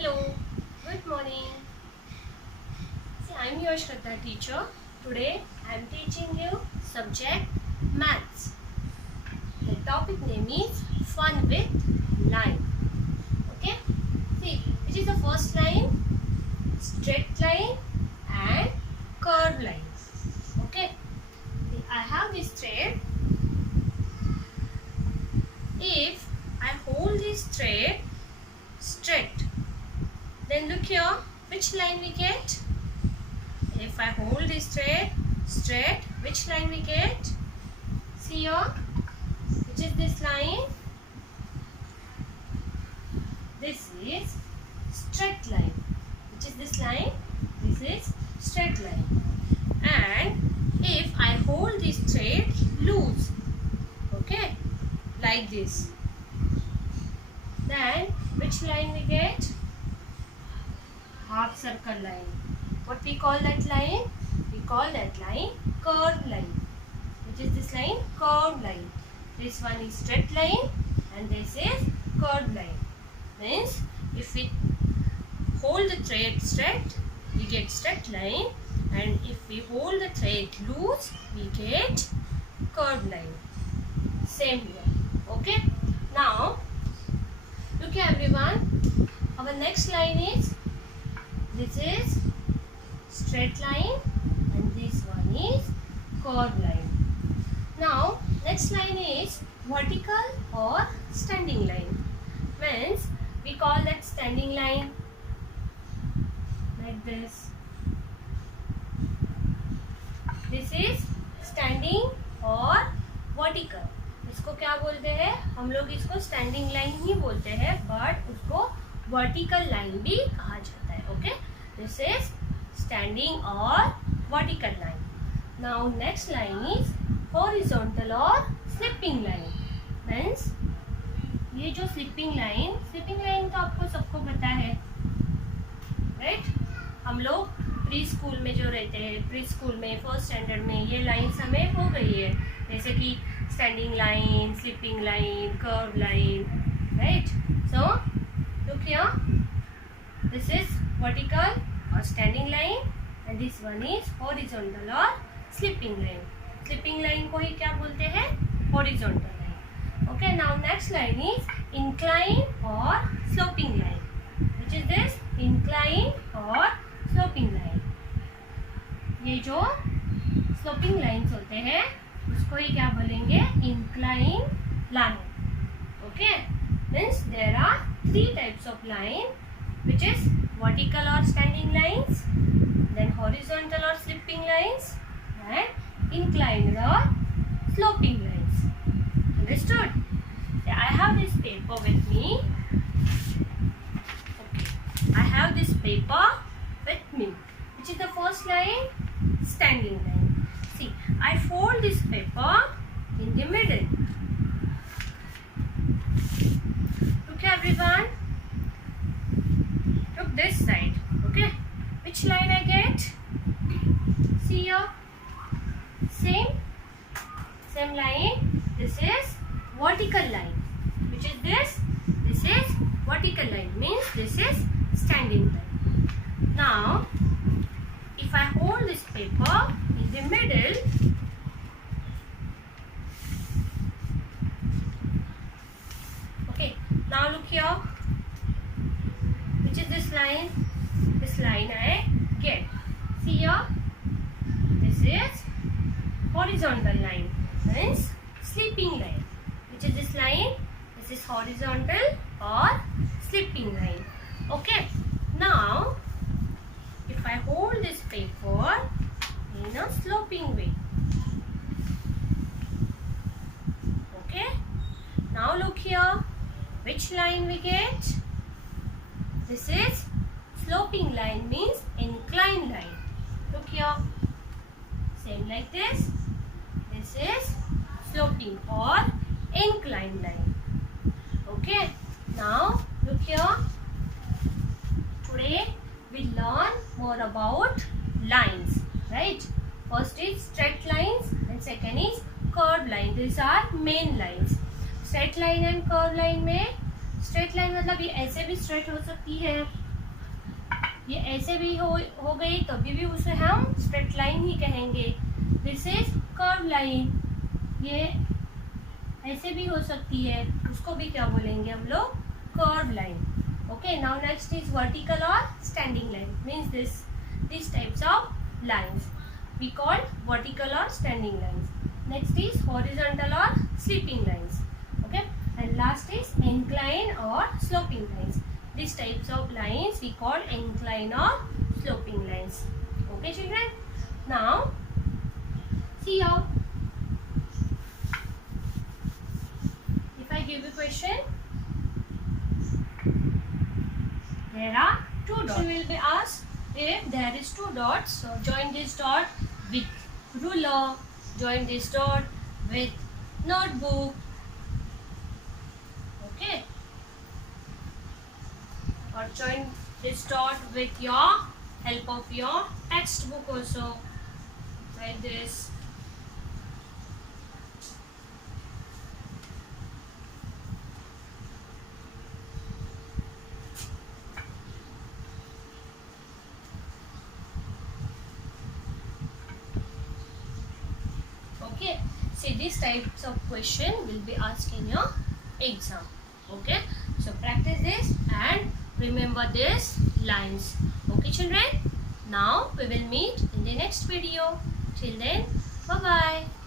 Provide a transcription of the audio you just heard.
Hello, good morning. See, I'm your Shraddha teacher. Today I'm teaching you subject maths. The topic name is fun with line. Okay? See, which is the first line? Straight line and curved line. Okay? See, I have this thread. If I hold this thread straight, then look here, which line we get? If I hold this thread straight, which line we get? See here, which is this line? This is straight line. Which is this line? This is straight line. And if I hold this thread loose, okay, like this, then which line we get? Half circle line. What we call that line? We call that line curved line. Which is this line? Curved line. This one is straight line and this is curved line. Means if we hold the thread straight, we get straight line, and if we hold the thread loose, we get curved line. Same here. Okay. Now look here everyone. Our next line is, this is straight line and this one is curved line. Now next line is vertical or standing line. Means we call that standing line like this. This is standing or vertical. इसको क्या बोलते हैं? हम लोग इसको standing line ही बोलते हैं, but उसको वर्टिकल लाइन भी कहा जाता है. ओके, दिस इज स्टैंडिंग और vertical line. Now next line is horizontal और स्लिपिंग लाइन. मीन्स ये जो स्लिपिंग लाइन तो आपको सबको पता है, राइट? हम लोग प्री स्कूल में जो रहते हैं, प्री स्कूल में फर्स्ट स्टैंडर्ड में ये लाइन्स हमें हो गई है, जैसे कि standing line, sleeping line, curve line, right? So look here, this is vertical or standing line and this one is horizontal or slipping line. Slipping line को ही क्या बोलते हैं? Horizontal line. Okay, now next line is incline or sloping line. Which is this? Incline or sloping line. ये जो sloping lines होते हैं उसको ही क्या बोलेंगे? Incline line. Okay, means there are three types of line, which is vertical or standing lines, then horizontal or slipping lines, and inclined or sloping lines. Understood? Yeah, I have this paper with me. Okay, I have this paper with me. Which is the first line? Standing line. See, I fold this paper in the middle. Okay everyone, look this side. Okay, which line I get? See here, same line. This is vertical line. Which is this? This is vertical line, means this is standing line. Now if I hold this paper in the middle, okay, now look here, which is this line? This line I get. See here, this is horizontal line, means slipping line. Which is this line? This is horizontal or slipping line. Okay, now if I hold this paper in a sloping way, okay, now look here, which line we get? This is sloping line, means inclined line. Look here, same like this. This is sloping or inclined line. Okay, now look here. Today we learn more about lines, right? First is straight lines and second is curved line. These are main lines. Straight line and curved line में straight line मतलब ये ऐसे भी straight हो सकती है ये ऐसे भी हो गई तभी भी उसे हम स्ट्रेट लाइन ही कहेंगे। दिस इज कर्व लाइन, ये ऐसे भी हो सकती है, उसको भी क्या बोलेंगे हम लोग, curve line. Okay, now next is vertical और standing line, means this types of lines we call vertical or standing lines. Next is horizontal or sleeping lines. Okay, and last is incline or sloping lines. These types of lines we call incline or sloping lines. Okay children, now see how if I give you question, there are two dots. You will be asked if there is two dots, so join this dot with ruler, join this dot with notebook. Okay, or join this dot with your help of your textbook also, like this. Okay, see these types of question will be asked in your exam. Okay, so practice this and remember these lines. Okay children, now we will meet in the next video. Till then, bye bye.